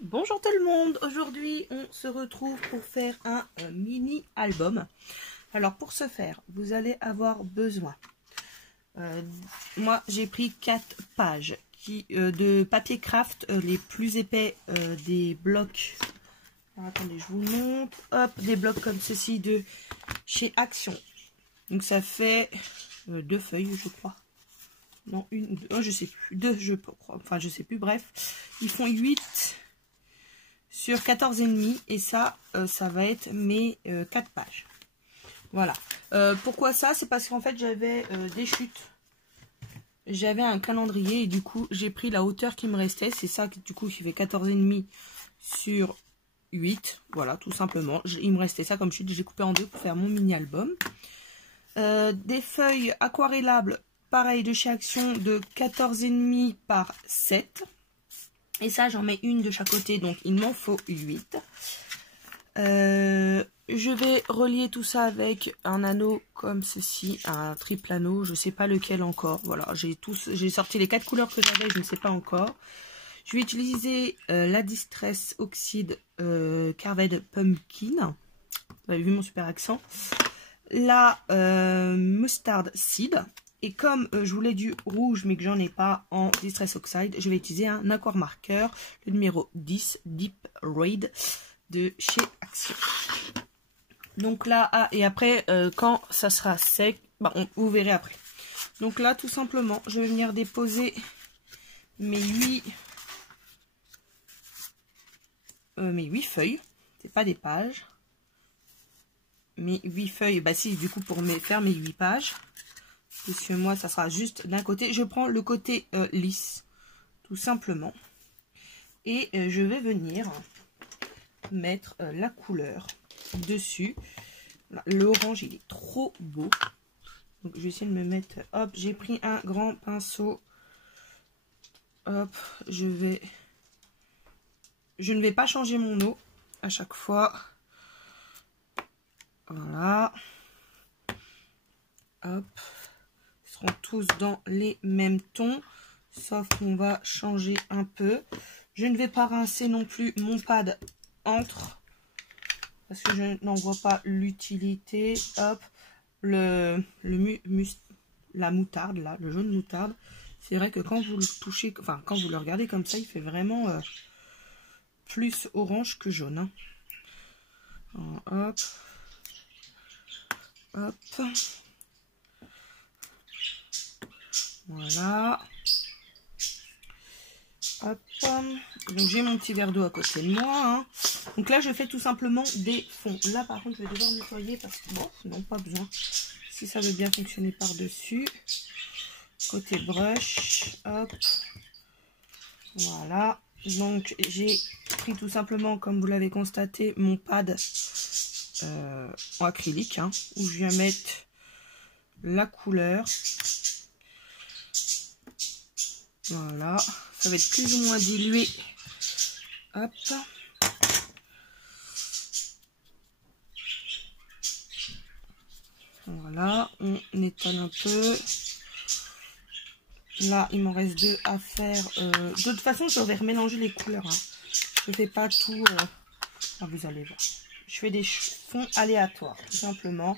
Bonjour tout le monde, aujourd'hui on se retrouve pour faire un mini album. Alors pour ce faire, vous allez avoir besoin, moi j'ai pris 4 pages de papier craft, les plus épais des blocs. Alors, attendez, je vous montre, hop, des blocs comme ceci de chez Action. Donc ça fait 2 feuilles je crois. Non, une ou deux, oh, je sais plus, 2 je crois, enfin je sais plus, bref. Ils font 8 sur 14,5 et ça, ça va être mes 4 pages. Voilà. Pourquoi ça? C'est parce qu'en fait j'avais des chutes. J'avais un calendrier et du coup j'ai pris la hauteur qui me restait. C'est ça du coup qui fait 14,5 sur 8. Voilà, tout simplement. Il me restait ça comme chute. J'ai coupé en deux pour faire mon mini album. Des feuilles aquarellables, pareil de chez Action, de 14,5 par 7. Et ça, j'en mets une de chaque côté, donc il m'en faut 8. Je vais relier tout ça avec un anneau comme ceci, un triple anneau, je sais pas lequel encore. Voilà, j'ai sorti les 4 couleurs que j'avais, je ne sais pas encore. Je vais utiliser la Distress Oxide Carved Pumpkin. Vous avez vu mon super accent. La Mustard Seed. Et comme je voulais du rouge mais que j'en ai pas en Distress Oxide, je vais utiliser un aquarelle marqueur, le numéro 10, Deep Raid de chez Action. Donc là, et après, quand ça sera sec, bah, vous verrez après. Donc là, tout simplement, je vais venir déposer mes 8 feuilles. C'est pas des pages. Mes 8 feuilles, bah si, du coup, pour faire mes 8 pages. Puisque moi, ça sera juste d'un côté. Je prends le côté lisse, tout simplement. Et je vais venir mettre la couleur dessus. L'orange, il est trop beau. Donc, je vais essayer de me mettre... Hop, j'ai pris un grand pinceau. Hop, je ne vais pas changer mon eau à chaque fois. Voilà. Hop. Ils seront tous dans les mêmes tons. Sauf qu'on va changer un peu. Je ne vais pas rincer non plus mon pad entre. Parce que je n'en vois pas l'utilité. Hop. La moutarde, là, le jaune moutarde. C'est vrai que quand vous le touchez, enfin quand vous le regardez comme ça, il fait vraiment plus orange que jaune. Hein. Hop. Hop. Voilà. Hop. Donc j'ai mon petit verre d'eau à côté de moi. Hein. Donc là je fais tout simplement des fonds. Là par contre je vais devoir nettoyer parce que bon, non pas besoin. Si ça veut bien fonctionner par dessus. Côté brush. Hop. Voilà. Donc j'ai pris tout simplement, comme vous l'avez constaté, mon pad en acrylique. Hein, où je viens mettre la couleur. Voilà, ça va être plus ou moins dilué. Hop. Voilà, on étale un peu. Là, il m'en reste 2 à faire. De toute façon, je vais remélanger les couleurs. Hein. Je ne fais pas tout. Ah, vous allez voir. Je fais des fonds aléatoires, tout simplement.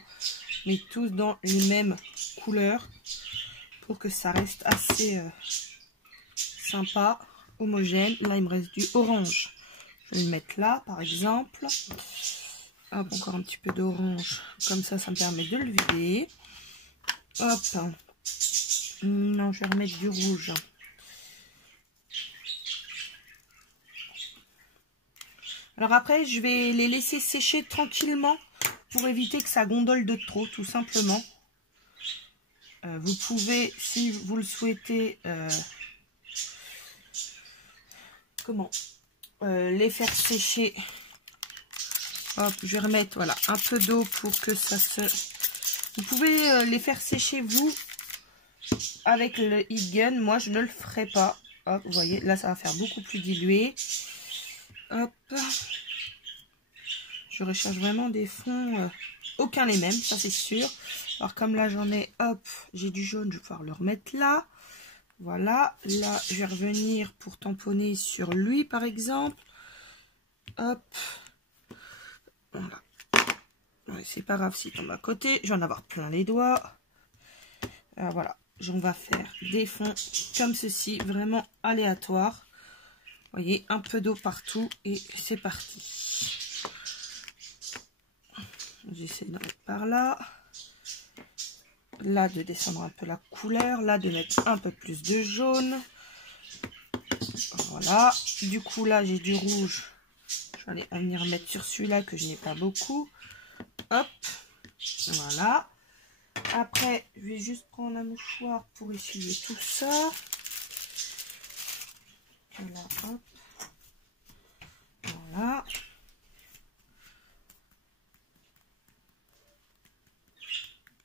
Mais tous dans les mêmes couleurs. Pour que ça reste assez... sympa, homogène. Là, il me reste du orange. Je vais le mettre là, par exemple. Hop, encore un petit peu d'orange. Comme ça me permet de le vider. Hop. Non, je vais remettre du rouge. Alors après, je vais les laisser sécher tranquillement pour éviter que ça gondole de trop, tout simplement. Vous pouvez, si vous le souhaitez... les faire sécher. Hop, je vais remettre voilà un peu d'eau pour que ça se... Vous pouvez les faire sécher vous avec le heat gun. Moi je ne le ferai pas. Hop, vous voyez, là ça va faire beaucoup plus dilué. Hop. Je recherche vraiment des fonds, aucun les mêmes, ça c'est sûr. Alors comme là j'en ai, hop, j'ai du jaune, je vais pouvoir le remettre là. Voilà, là je vais revenir pour tamponner sur lui par exemple. Hop. Voilà. Ouais, c'est pas grave s'il tombe à côté. Je vais en avoir plein les doigts. Voilà. On va faire des fonds comme ceci, vraiment aléatoires. Vous voyez, un peu d'eau partout et c'est parti. J'essaie d'en mettre par là. Là, de descendre un peu la couleur. Là, de mettre un peu plus de jaune. Voilà. Du coup, là, j'ai du rouge. Je vais aller venir mettre sur celui-là que je n'ai pas beaucoup. Hop. Voilà. Après, je vais juste prendre un mouchoir pour essuyer tout ça. Voilà, hop. Voilà.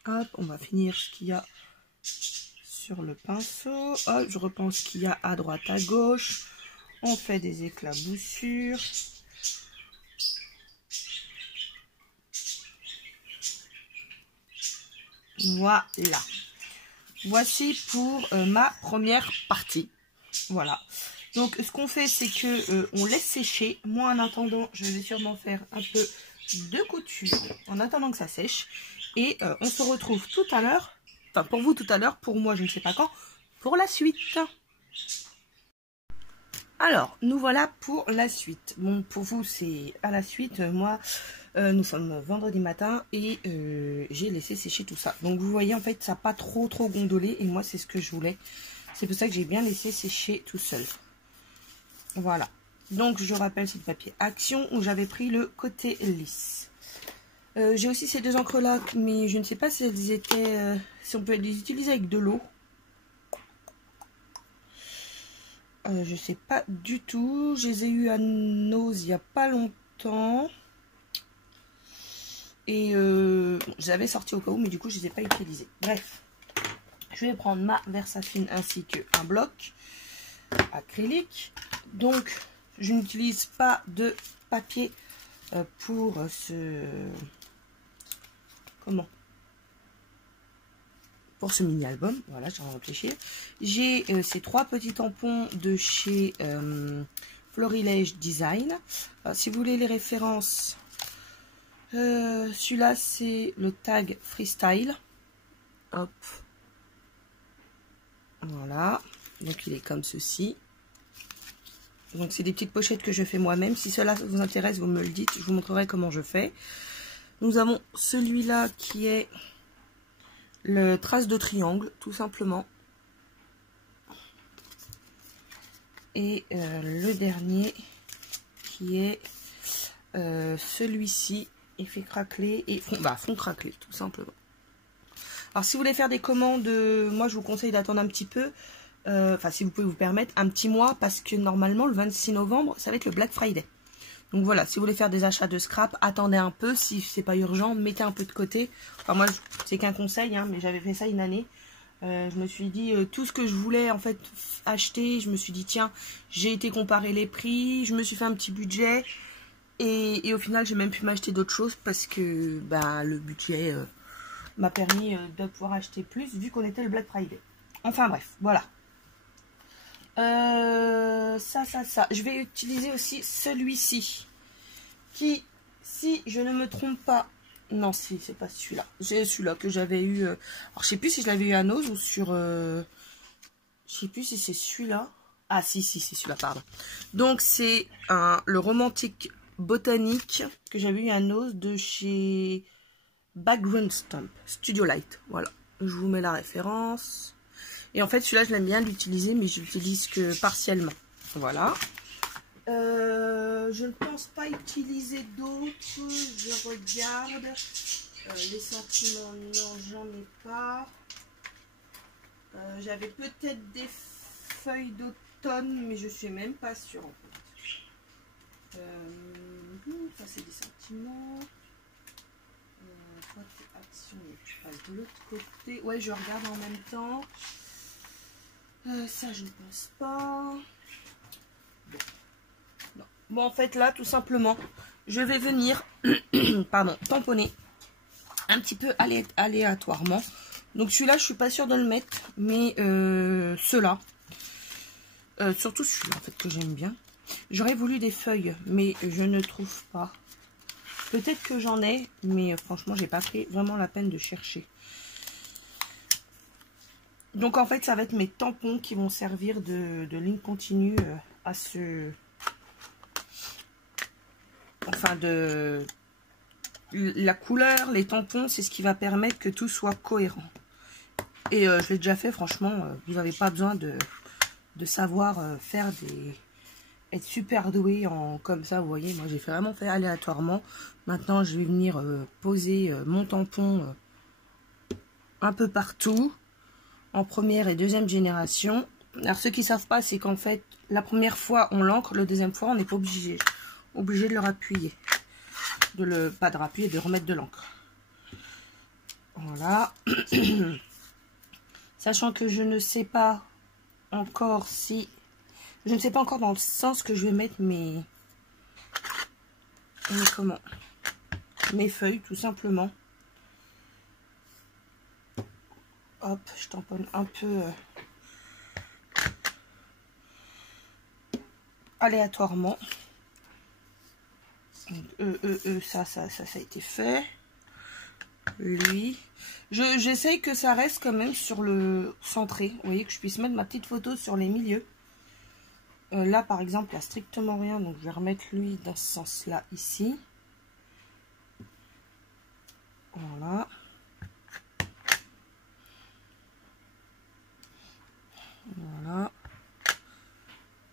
Hop, on va finir ce qu'il y a sur le pinceau. Hop, je repense ce qu'il y a à droite, à gauche. On fait des éclaboussures. Voilà. Voici pour ma première partie. Voilà. Donc, ce qu'on fait, c'est que on laisse sécher. Moi, en attendant, je vais sûrement faire un peu de couture en attendant que ça sèche. Et on se retrouve tout à l'heure. Enfin, pour vous tout à l'heure. Pour moi, je ne sais pas quand. Pour la suite. Alors, nous voilà pour la suite. Bon, pour vous, c'est à la suite. Moi, nous sommes vendredi matin et j'ai laissé sécher tout ça. Donc, vous voyez, en fait, ça n'a pas trop gondolé. Et moi, c'est ce que je voulais. C'est pour ça que j'ai bien laissé sécher tout seul. Voilà. Donc, je rappelle, c'est le papier Action où j'avais pris le côté lisse. J'ai aussi ces deux encres-là, mais je ne sais pas si elles étaient... si on peut les utiliser avec de l'eau. Je sais pas du tout. Je les ai eu à Nose il n'y a pas longtemps. Et je les avais sortis au cas où, mais du coup, je ne les ai pas utilisés. Bref. Je vais prendre ma Versafine ainsi qu'un bloc acrylique. Donc, je n'utilise pas de papier pour ce... Comment? Pour ce mini-album. Voilà, j'ai en réfléchir. J'ai ces trois petits tampons de chez Florilège Design. Alors, si vous voulez les références, celui-là, c'est le tag Freestyle. Hop. Voilà. Donc, il est comme ceci. Donc, c'est des petites pochettes que je fais moi-même. Si cela vous intéresse, vous me le dites. Je vous montrerai comment je fais. Nous avons celui-là qui est le trace de triangle, tout simplement. Et le dernier qui est celui-ci. Il fait craqueler et fond craqueler, tout simplement. Alors, si vous voulez faire des commandes, moi, je vous conseille d'attendre un petit peu. Enfin, si vous pouvez vous permettre, un petit mois. Parce que normalement, le 26 novembre, ça va être le Black Friday. Donc voilà, si vous voulez faire des achats de scrap, attendez un peu. Si c'est pas urgent, mettez un peu de côté. Enfin, moi, c'est qu'un conseil, hein, mais j'avais fait ça une année. Je me suis dit, tout ce que je voulais en fait acheter, je me suis dit, tiens, j'ai été comparer les prix. Je me suis fait un petit budget. Et au final, j'ai même pu m'acheter d'autres choses parce que bah, le budget m'a permis de pouvoir acheter plus vu qu'on était le Black Friday. Enfin bref, voilà. Ça. Je vais utiliser aussi celui-ci. Qui, si je ne me trompe pas... Non, si, c'est pas celui-là. C'est celui-là que j'avais eu... Alors, je sais plus si je l'avais eu à Nose ou sur... Je sais plus si c'est celui-là. Ah, si, c'est celui-là, pardon. Donc, c'est le Romantique Botanique que j'avais eu à Nose de chez Background Stamp Studio Light. Voilà, je vous mets la référence. Et en fait, celui-là, je l'aime bien l'utiliser, mais je l'utilise que partiellement. Voilà. Je ne pense pas utiliser d'autres. Je regarde. Les sentiments, non, j'en ai pas. J'avais peut-être des feuilles d'automne, mais je suis même pas sûre en fait. Ça, c'est des sentiments. Action, je passe de l'autre côté. Ouais, je regarde en même temps. Ça, je ne pense pas. Bon. Non. Bon, en fait, là, tout simplement, je vais venir pardon, tamponner un petit peu aléatoirement. Donc, celui-là, je suis pas sûre de le mettre, mais ceux-là, surtout celui-là, en fait, que j'aime bien. J'aurais voulu des feuilles, mais je ne trouve pas. Peut-être que j'en ai, mais franchement, j'ai pas pris vraiment la peine de chercher. Donc en fait, ça va être mes tampons qui vont servir de ligne continue à ce... Enfin, de... La couleur, les tampons, c'est ce qui va permettre que tout soit cohérent. Et je l'ai déjà fait, franchement, vous n'avez pas besoin de savoir faire des... être super doué en comme ça, vous voyez. Moi, j'ai vraiment fait aléatoirement. Maintenant, je vais venir poser mon tampon un peu partout, en première et deuxième génération. Alors, ceux qui ne savent pas, c'est qu'en fait, la première fois, on l'ancre, la deuxième fois, on n'est pas obligé de le rappuyer. Pas de rappuyer, de remettre de l'encre. Voilà. Sachant que je ne sais pas encore si... Je ne sais pas encore dans le sens que je vais mettre mes feuilles, tout simplement. Hop, je tamponne un peu aléatoirement. Donc, ça a été fait. Lui, j'essaye que ça reste quand même sur le centré. Vous voyez, que je puisse mettre ma petite photo sur les milieux. Là, par exemple, il n'y a strictement rien. Donc, je vais remettre lui dans ce sens-là, ici. Voilà. Voilà.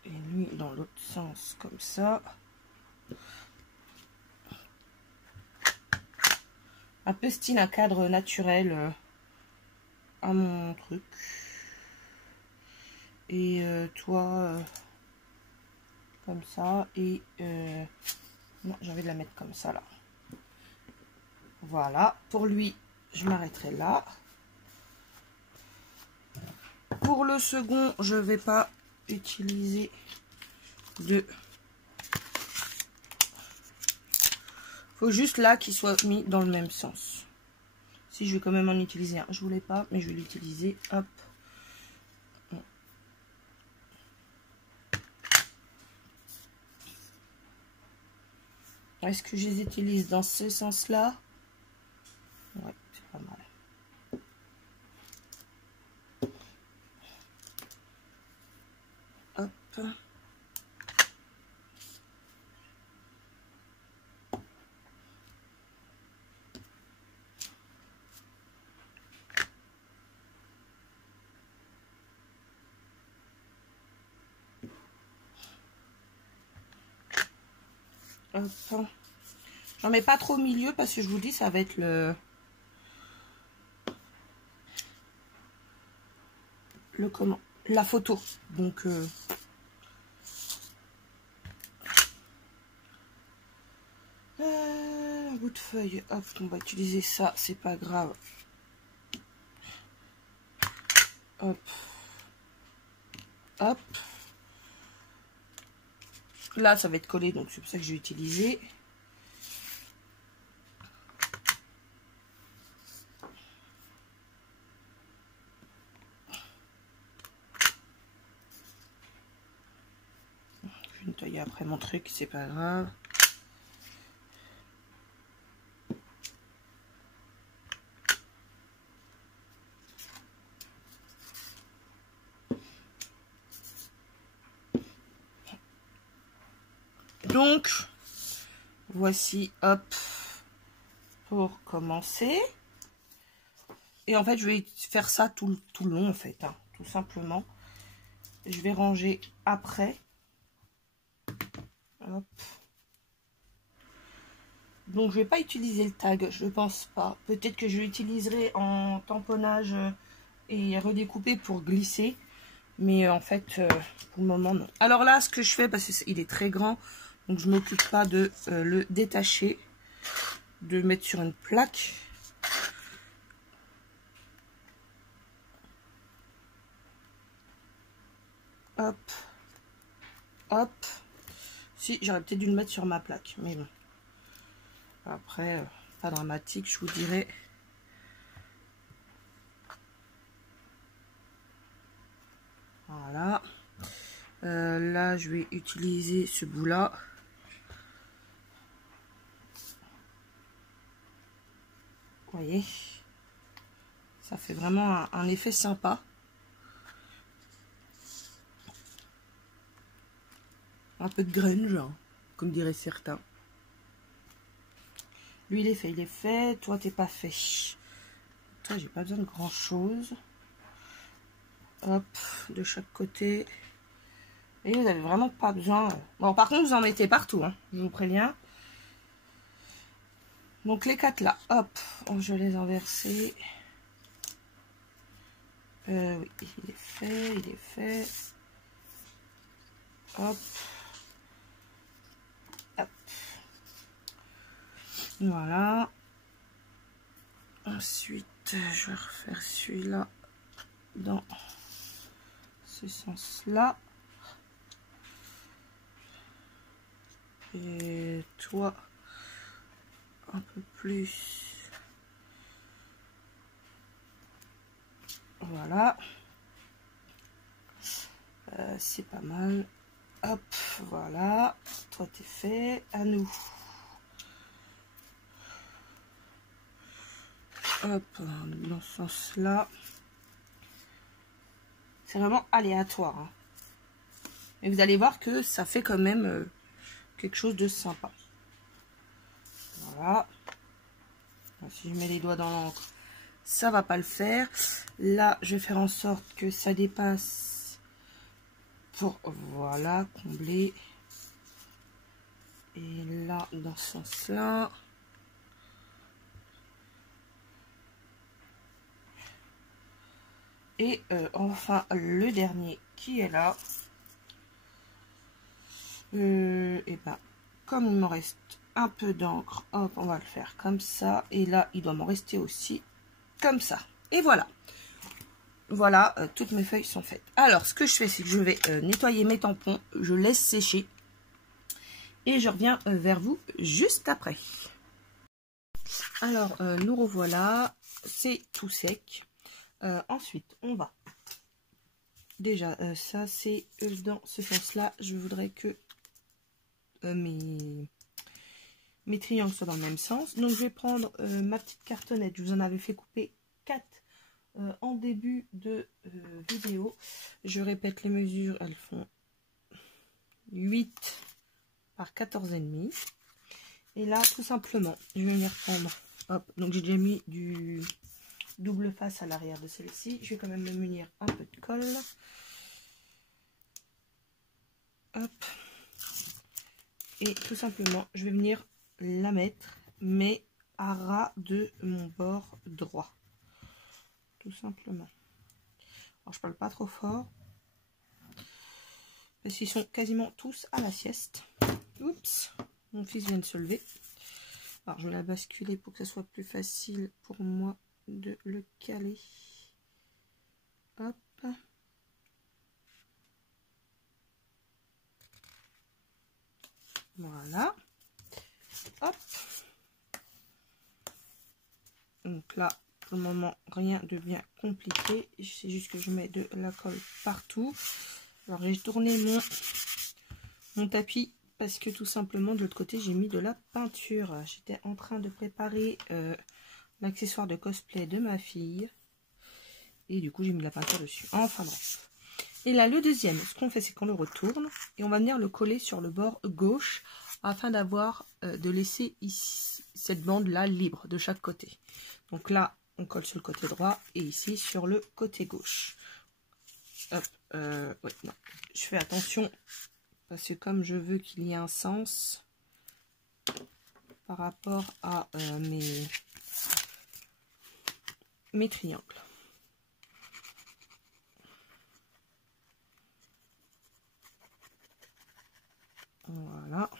Et lui, dans l'autre sens, comme ça. Un peu style, un cadre naturel à mon truc. Et toi, comme ça. Et non, j'ai envie de la mettre comme ça, là. Voilà. Pour lui, je m'arrêterai là. Pour le second, je ne vais pas utiliser de... Faut juste là qu'il soit mis dans le même sens. Si je vais quand même en utiliser un. Je voulais pas, mais je vais l'utiliser. Hop. Est-ce que je les utilise dans ce sens-là? Ouais, c'est pas mal. Hop. Hop. J'en mets pas trop au milieu parce que je vous dis, ça va être le comment? La photo. Donc, un bout de feuille. Hop, on va utiliser ça, c'est pas grave. Hop. Hop. Là, ça va être collé, donc c'est pour ça que j'ai utilisé. Je vais nettoyer après mon truc, c'est pas grave. Donc, voici, hop, pour commencer. Et en fait, je vais faire ça tout le long, en fait, hein, tout simplement. Je vais ranger après. Hop. Donc, je vais pas utiliser le tag, je pense pas. Peut-être que je l'utiliserai en tamponnage et redécouper pour glisser. Mais en fait, pour le moment, non. Alors là, ce que je fais, parce qu'il est très grand, donc je ne m'occupe pas de le détacher, de le mettre sur une plaque. Hop, hop. Si, j'aurais peut-être dû le mettre sur ma plaque, mais bon. Après, pas dramatique, je vous dirais. Voilà. Là, je vais utiliser ce bout-là. Vous voyez, ça fait vraiment un effet sympa. Un peu de grunge, hein, comme diraient certains. Lui, il est fait, il est fait. Toi, t'es pas fait. Toi, j'ai pas besoin de grand chose. Hop, de chaque côté. Et vous avez vraiment pas besoin. Bon, par contre, vous en mettez partout, hein, je vous préviens. Donc, les 4 là, hop, je vais les inverser. Oui, il est fait, il est fait. Hop. Hop. Voilà. Ensuite, je vais refaire celui-là dans ce sens-là. Et toi, un peu plus. Voilà. C'est pas mal. Hop, voilà. Toi, t'es fait. À nous. Hop, dans ce sens-là. C'est vraiment aléatoire. Hein. Et vous allez voir que ça fait quand même quelque chose de sympa. Voilà. Si je mets les doigts dans l'encre, ça va pas le faire. Là, je vais faire en sorte que ça dépasse pour, voilà, combler. Et là, dans ce sens-là. Et enfin, le dernier qui est là. Et ben, comme il me reste un peu d'encre, hop, on va le faire comme ça. Et là, il doit m'en rester aussi comme ça. Et voilà. Voilà, toutes mes feuilles sont faites. Alors, ce que je fais, c'est que je vais nettoyer mes tampons. Je laisse sécher. Et je reviens vers vous juste après. Alors, nous revoilà. C'est tout sec. Ensuite, on va. Déjà, ça, c'est dans ce sens-là. Je voudrais que mes triangles soient dans le même sens. Donc, je vais prendre ma petite cartonnette. Je vous en avais fait couper 4 en début de vidéo. Je répète les mesures. Elles font 8 par 14,5. Et là, tout simplement, je vais venir prendre. Hop, donc j'ai déjà mis du double face à l'arrière de celle-ci. Je vais quand même me munir un peu de colle. Hop. Et tout simplement, je vais venir la mettre, mais à ras de mon bord droit. Tout simplement. Alors, je parle pas trop fort. Parce qu'ils sont quasiment tous à la sieste. Oups, mon fils vient de se lever. Alors, je vais la basculer pour que ce soit plus facile pour moi de le caler. Hop. Voilà. Hop. Donc là, pour le moment, rien de bien compliqué. C'est juste que je mets de la colle partout. Alors, j'ai tourné mon tapis parce que tout simplement, de l'autre côté, j'ai mis de la peinture. J'étais en train de préparer l'accessoire de cosplay de ma fille. Et du coup, j'ai mis de la peinture dessus. Enfin bref. Et là, le deuxième, ce qu'on fait, c'est qu'on le retourne. Et on va venir le coller sur le bord gauche afin d'avoir, de laisser ici cette bande-là libre de chaque côté. Donc là, on colle sur le côté droit et ici sur le côté gauche. Hop, ouais, non. Je fais attention parce que comme je veux qu'il y ait un sens par rapport à mes triangles. Voilà.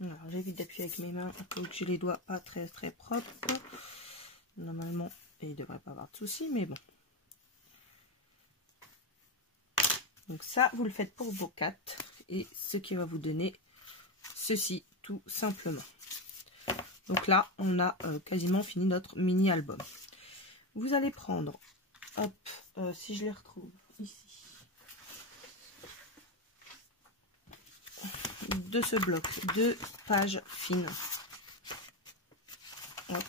Alors j'évite d'appuyer avec mes mains pour que j'ai les doigts pas très propres. Normalement, il ne devrait pas avoir de soucis, mais bon. Donc ça, vous le faites pour vos 4 et ce qui va vous donner ceci tout simplement. Donc là, on a quasiment fini notre mini album. Vous allez prendre, hop, si je les retrouve ici, de ce bloc, 2 pages fines. Hop.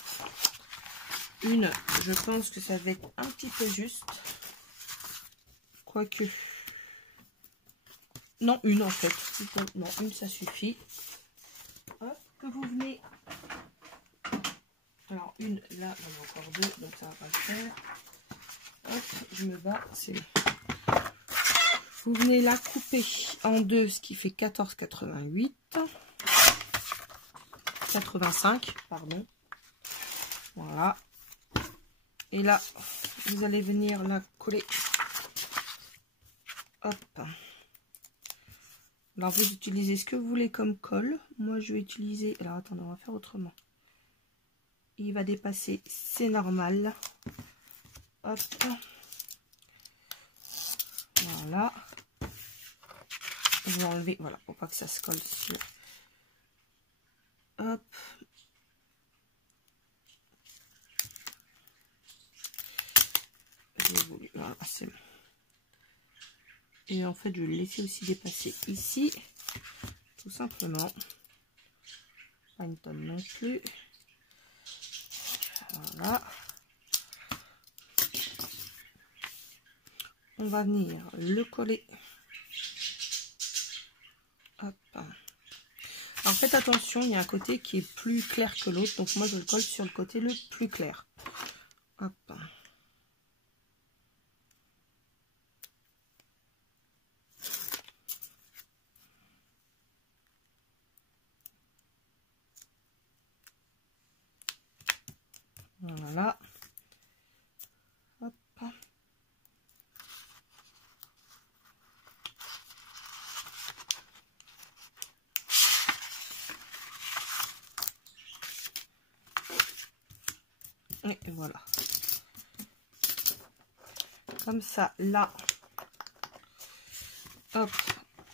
Une, je pense que ça va être un petit peu juste. Quoique. Non, une en fait. Non, une ça suffit. Hop, que vous venez. Alors une, là, j'en ai encore 2, donc ça va pas le faire. Hop, je me bats, c'est bon. Vous venez la couper en 2, ce qui fait 14,88. 85, pardon. Voilà. Et là, vous allez venir la coller. Hop. Alors, vous utilisez ce que vous voulez comme colle. Moi, je vais utiliser... Alors, attendez, on va faire autrement. Il va dépasser, c'est normal. Hop. Voilà. Je vais enlever, voilà, pour pas que ça se colle sur. Hop. J'ai voulu, voilà, c'est bon. Et en fait, je vais le laisser aussi dépasser ici, tout simplement. Pas une tonne non plus. Voilà. On va venir le coller. Hop. Alors faites attention, il y a un côté qui est plus clair que l'autre, donc moi je le colle sur le côté le plus clair. Hop. Voilà. Hop. Et voilà. Comme ça, là, hop,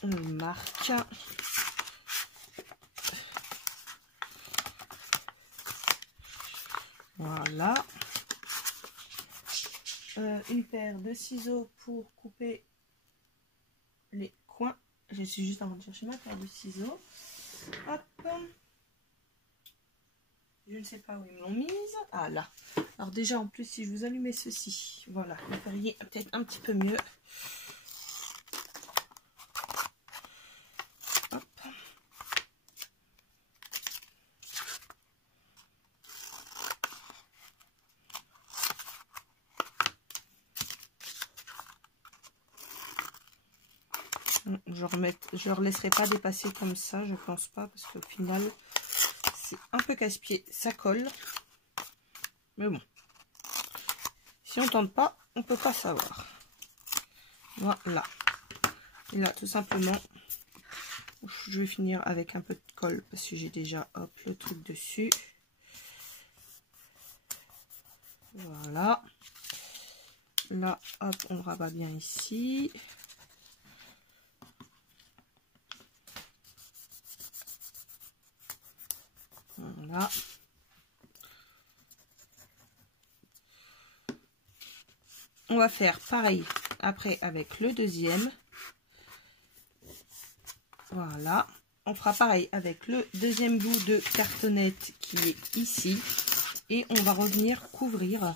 on le marque. Voilà. Une paire de ciseaux pour couper les coins. Je suis juste en train de chercher ma paire de ciseaux. Hop. Je ne sais pas où ils me l'ont mise. Ah là. Alors déjà en plus si je vous allumais ceci, voilà, vous verriez peut-être un petit peu mieux. Hop. Je ne relaisserai pas dépasser comme ça, je pense pas, parce qu'au final c'est un peu casse-pied, ça colle. Mais bon, si on tente pas, on peut pas savoir. Voilà. Et là, tout simplement, je vais finir avec un peu de colle parce que j'ai déjà hop le truc dessus. Voilà. Là, hop, on le rabat bien ici. Voilà. On va faire pareil après avec le deuxième. Voilà. On fera pareil avec le deuxième bout de cartonnette qui est ici. Et on va revenir couvrir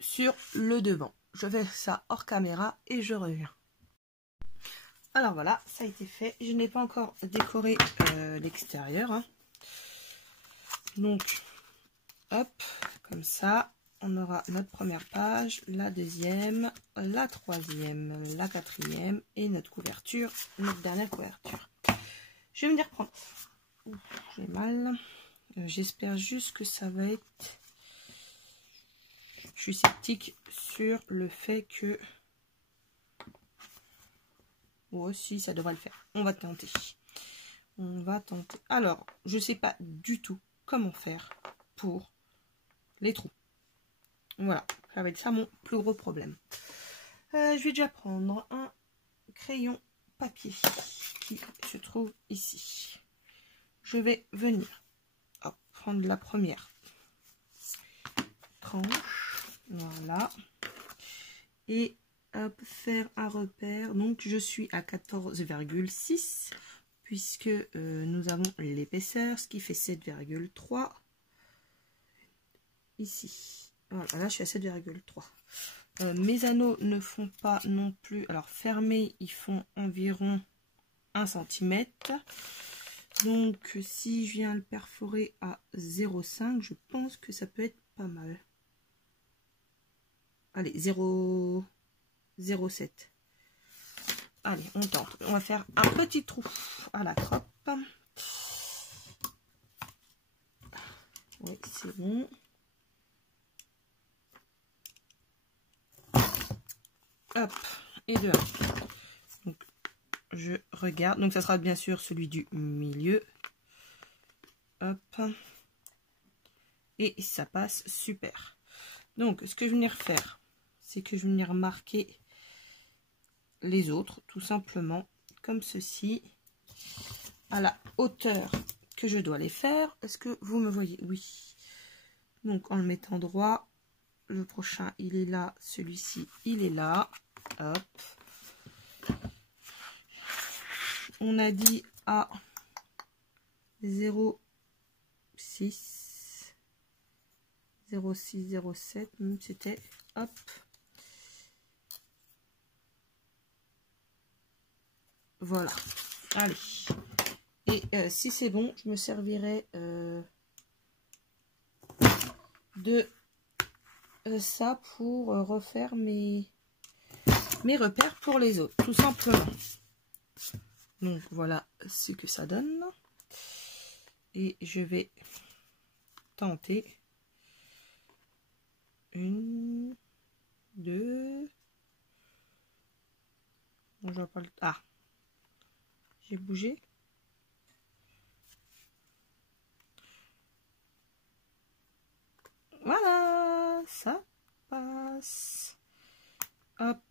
sur le devant. Je vais faire ça hors caméra et je reviens. Alors voilà, ça a été fait. Je n'ai pas encore décoré l'extérieur. Hein. Donc, hop, comme ça. On aura notre première page, la deuxième, la troisième, la quatrième et notre couverture, notre dernière couverture. Je vais me reprendre. J'ai mal. J'espère juste que ça va être... Je suis sceptique sur le fait que... Oh si, ça devrait le faire. On va tenter. On va tenter. Alors, je ne sais pas du tout comment faire pour les trous. Voilà, ça va être ça mon plus gros problème. Je vais déjà prendre un crayon papier. qui se trouve ici. Je vais venir prendre la première tranche, voilà, et hop, faire un repère. Donc je suis à 14,6 puisque nous avons l'épaisseur, ce qui fait 7,3 ici. Voilà, là je suis à 7,3. Mes anneaux ne font pas non plus, alors fermés ils font environ 1 cm. Donc si je viens le perforer à 0,5, je pense que ça peut être pas mal. Allez, 0,7. Allez, on tente. On va faire un petit trou à la croppe. Oui, c'est bon. Hop, et de 1. Donc, je regarde. Donc, ça sera bien sûr celui du milieu. Hop. Et ça passe super. Donc, ce que je vais venir faire, c'est que je vais venir marquer les autres, tout simplement, comme ceci, à la hauteur que je dois les faire. Est-ce que vous me voyez? Oui. Donc, en le mettant droit, le prochain, il est là. Celui-ci, il est là. Hop. On a dit à 0,6, 0,6, 0,7, c'était, hop. Voilà. Allez. Et si c'est bon, je me servirai de ça pour refaire mes repères pour les autres, tout simplement. Donc voilà ce que ça donne. Et je vais tenter 1, 2. Bon, je vois pas le... Ah, j'ai bougé. Voilà, ça passe. Hop,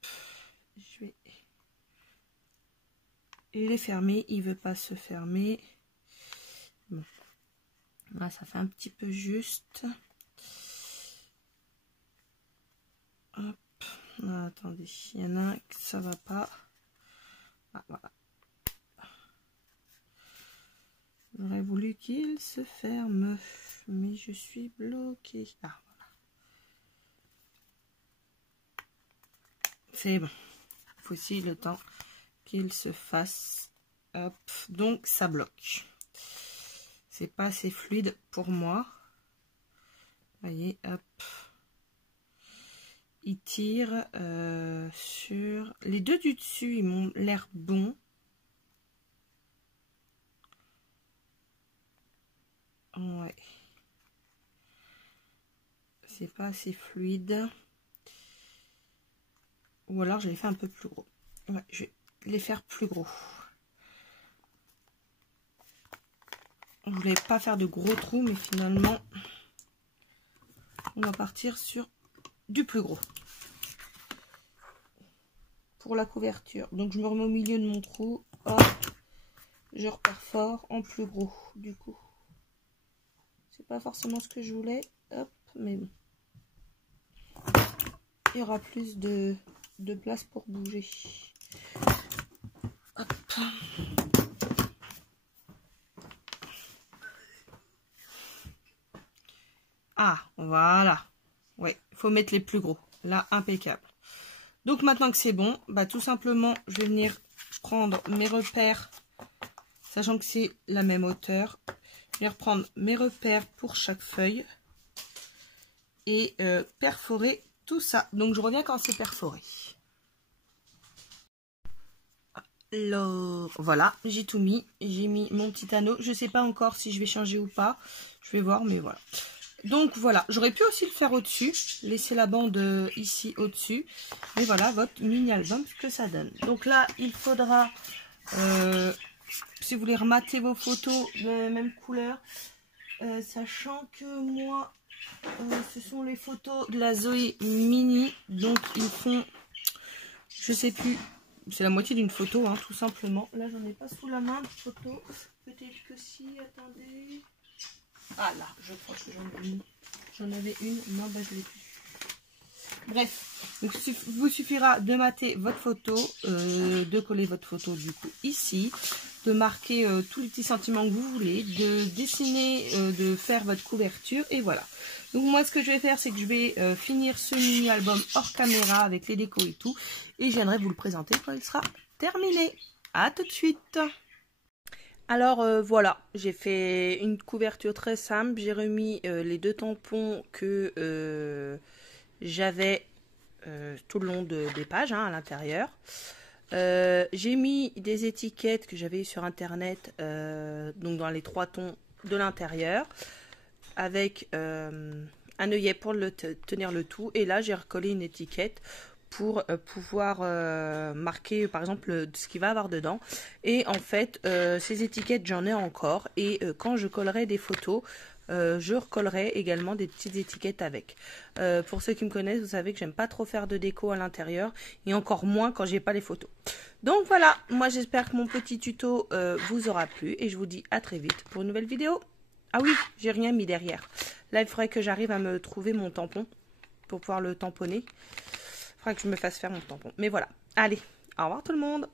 je vais les fermer. Il veut pas se fermer. Bon, là ça fait un petit peu juste. Hop, ah, attendez, il y en a un que ça va pas. Ah, voilà. J'aurais voulu qu'il se ferme, mais je suis bloquée. Ah, voilà. C'est bon. Il faut aussi le temps qu'il se fasse. Hop, donc ça bloque. C'est pas assez fluide pour moi. Voyez, hop. Il tire sur... Les deux du dessus, ils m'ont l'air bons. Ouais. C'est pas assez fluide. Ou alors, je les fais un peu plus gros. Ouais, je vais les faire plus gros. Je voulais pas faire de gros trous, mais finalement, on va partir sur du plus gros. Pour la couverture. Donc, je me remets au milieu de mon trou. Hop. Je repars fort en plus gros, du coup. C'est pas forcément ce que je voulais. Hop, mais bon. Il y aura plus de place pour bouger. Hop. Ah, voilà. Ouais, il faut mettre les plus gros. Là, impeccable. Donc, maintenant que c'est bon, bah, tout simplement, je vais venir prendre mes repères, sachant que c'est la même hauteur. Je vais reprendre mes repères pour chaque feuille et perforer tout ça. Donc, je reviens quand c'est perforé. Alors, voilà, j'ai tout mis. J'ai mis mon petit anneau. Je ne sais pas encore si je vais changer ou pas. Je vais voir, mais voilà. Donc, voilà. J'aurais pu aussi le faire au-dessus. Laisser la bande ici au-dessus. Mais voilà, votre mini-album, ce que ça donne. Donc là, il faudra, si vous voulez remater vos photos de la même couleur, sachant que moi, ce sont les photos de la Zoé Mini. Donc, ils font, je sais plus, c'est la moitié d'une photo, hein, tout simplement. Là, j'en ai pas sous la main de photo. Peut-être que si, attendez. Ah là, je crois que j'en avais une. Non, bah je l'ai plus. Bref, donc, vous suffira de mater votre photo, de coller votre photo du coup ici, de marquer tous les petits sentiments que vous voulez, de dessiner, de faire votre couverture et voilà. Donc moi ce que je vais faire c'est que je vais finir ce mini album hors caméra avec les décos et tout et je viendrai vous le présenter quand il sera terminé. À tout de suite. Alors voilà, j'ai fait une couverture très simple, j'ai remis les 2 tampons que j'avais tout le long des pages, hein, à l'intérieur. J'ai mis des étiquettes que j'avais eues sur internet, donc dans les 3 tons de l'intérieur, avec un œillet pour tenir le tout. Et là, j'ai recollé une étiquette pour pouvoir marquer par exemple ce qu'il va avoir dedans. Et en fait, ces étiquettes, j'en ai encore. Et quand je collerai des photos, je recollerai également des petites étiquettes avec. Pour ceux qui me connaissent, vous savez que j'aime pas trop faire de déco à l'intérieur et encore moins quand j'ai pas les photos. Donc voilà, moi j'espère que mon petit tuto vous aura plu et je vous dis à très vite pour une nouvelle vidéo. Ah oui, j'ai rien mis derrière. Là, il faudrait que j'arrive à me trouver mon tampon pour pouvoir le tamponner. Il faudrait que je me fasse faire mon tampon. Mais voilà, allez, au revoir tout le monde.